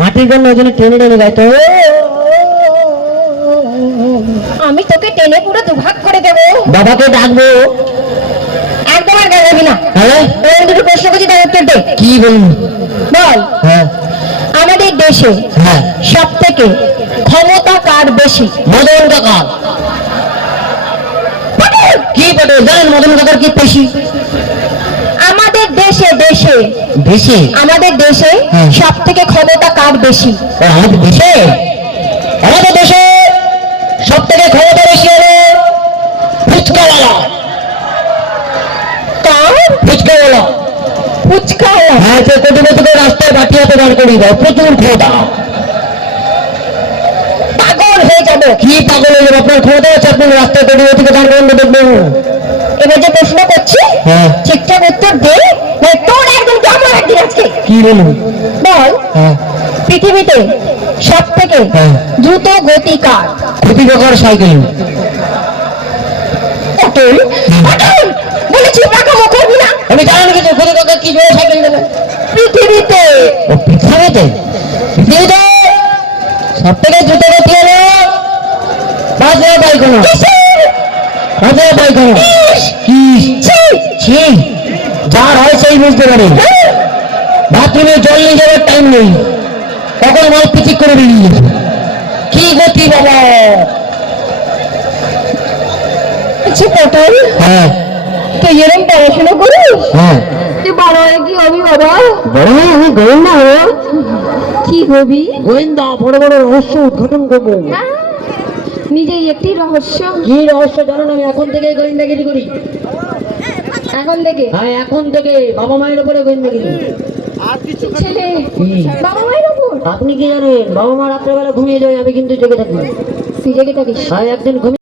মাটির জন্য ওই জন্য টেনে টেনে গাইতে হবে। আমি তোকে টেনে পুরো দুভাগ করে দেবো। বাবাকে ডাকবো। একদম আর গাবি না। হ্যাঁ দুটো প্রশ্ন করছি তার উত্তর দে। কি বলুন? বল, হ্যাঁ আমাদের দেশে হ্যাঁ সব থেকে ক্ষমতা কার বেশি? মদন কাকা। কি পটে জানেন মদন কাকার কি পেশি? আমাদের দেশে দেশে বেশি আমাদের দেশে হ্যাঁ। সব থেকে ক্ষমতা কার বেশি? আমাদের দেশে সব থেকে ক্ষমতা বেশি হলো ফুচকাওয়ালা। কার? ফুচকাওয়ালা। ফুচকাওয়ালা। হ্যাঁ, সে কোটি কোটি করে রাস্তায় বাটি হাতে দাঁড় করিয়ে দেয়, প্রচুর ক্ষমতা। পাগল হয়ে যাবে। কি পাগল হয়ে যাবে? আপনার ক্ষমতা আছে, আপনি রাস্তায় কোটি কোটি করে দাঁড় করান তো দেখবেন। এবার যে প্রশ্ন করছি হ্যাঁ ঠিকঠাক উত্তর দে, নয় তোর একদম জমা একদিন আজকে। কি বলুন? বল, হ্যাঁ পৃথিবীতে সব থেকে হ্যাঁ দ্রুত গতি কার? ক্ষতি কাকার সাইকেল। অটল। অটল বলেছি, পাকামো করবি না। আমি জানি না কিছু, ক্ষতি কাকা কি জোরে সাইকেল দেবে? পৃথিবীতে ও পৃথিবীতে পৃথিবীতে সব থেকে দ্রুত গতি হলো বাজরা বাইকোনা। বাজরা বাইকোনা। কি ছি, যার হয় সেই বুঝতে পারে। বাথরুমে জল নিয়ে যাওয়ার টাইম নেই, তখন মাল পিচিক করে বেরিয়ে যাবে। কি গতি বাবা! আচ্ছা পটল, হ্যাঁ তুই এরকম পড়াশোনা করিস? হ্যাঁ তুই বড় হয়ে কি হবি বাবা? বড় হয়ে আমি গোয়েন্দা হবো। কি হবি? গোয়েন্দা, বড় বড় রহস্য উদ্ঘাটন করবো। নিজেই একটি রহস্য। কি রহস্য জানো না? আমি এখন থেকে গোয়েন্দাগিরি করি। এখন থেকে হ্যাঁ এখন থেকে বাবা মায়ের উপরে গোয়েন্দাগিরি। ছেলে কি? বাবা মায়ের উপর আপনি কি জানেন? বাবা মা রাত্রেবেলা ঘুমিয়ে যায়, আমি কিন্তু জেগে থাকি। তুই জেগে থাকিস। হ্যাঁ একদিন ঘুমিয়ে